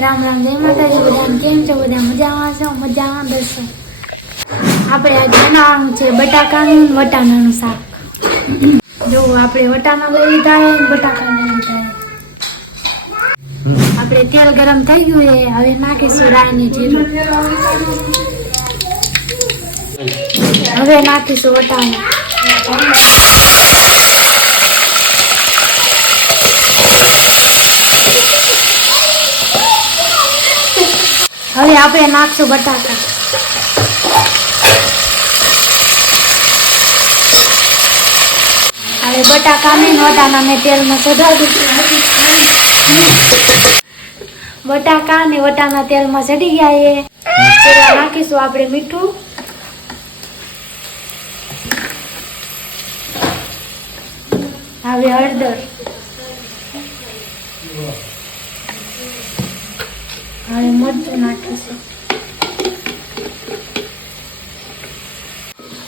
રામ રામ, જય માતાજી. બધા કેમ છો? બધા મજામાં છો? મજામાં દર્શો. આપણે આજે બનાવવાનું છે બટાકાનું વટાણાનું શાક. જો આપણે વટાણા લઈ લીધા છે, બટાકા લઈ લીધા છે. આપણે તેલ ગરમ થઈ ગયું છે, હવે નાખીશું રાઈની જીરું. હવે નાખીશું વટાણા. હવે આપણે નાખશું બટાકા. હવે બટાકાને વટાણાને તેલમાં ચડાવી દઈશું. બટાકા અને વટાણા તેલમાં ચડી ગયા છે. પેલા નાખીશું આપણે મીઠું. હવે હળદર. હવે મરચું નાખીશું.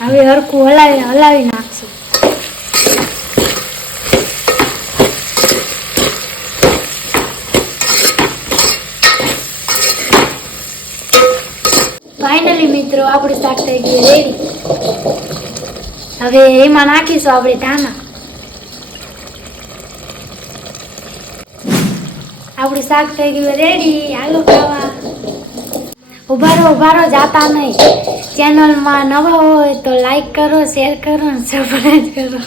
હવે હરખું હલાવી નાખશું. ફાઇનલી મિત્રો આપણું શાક થઈ ગયું રેડી. હવે એમાં નાખીશું આપણે ધાણા. આપણું શાક થઈ ગયું રેડી. હાલો ખાવા. ઉભારો જાતા નહીં. ચેનલમાં નવા હોય તો લાઈક કરો, શેર કરો અને સબસ્ક્રાઇબ કરો.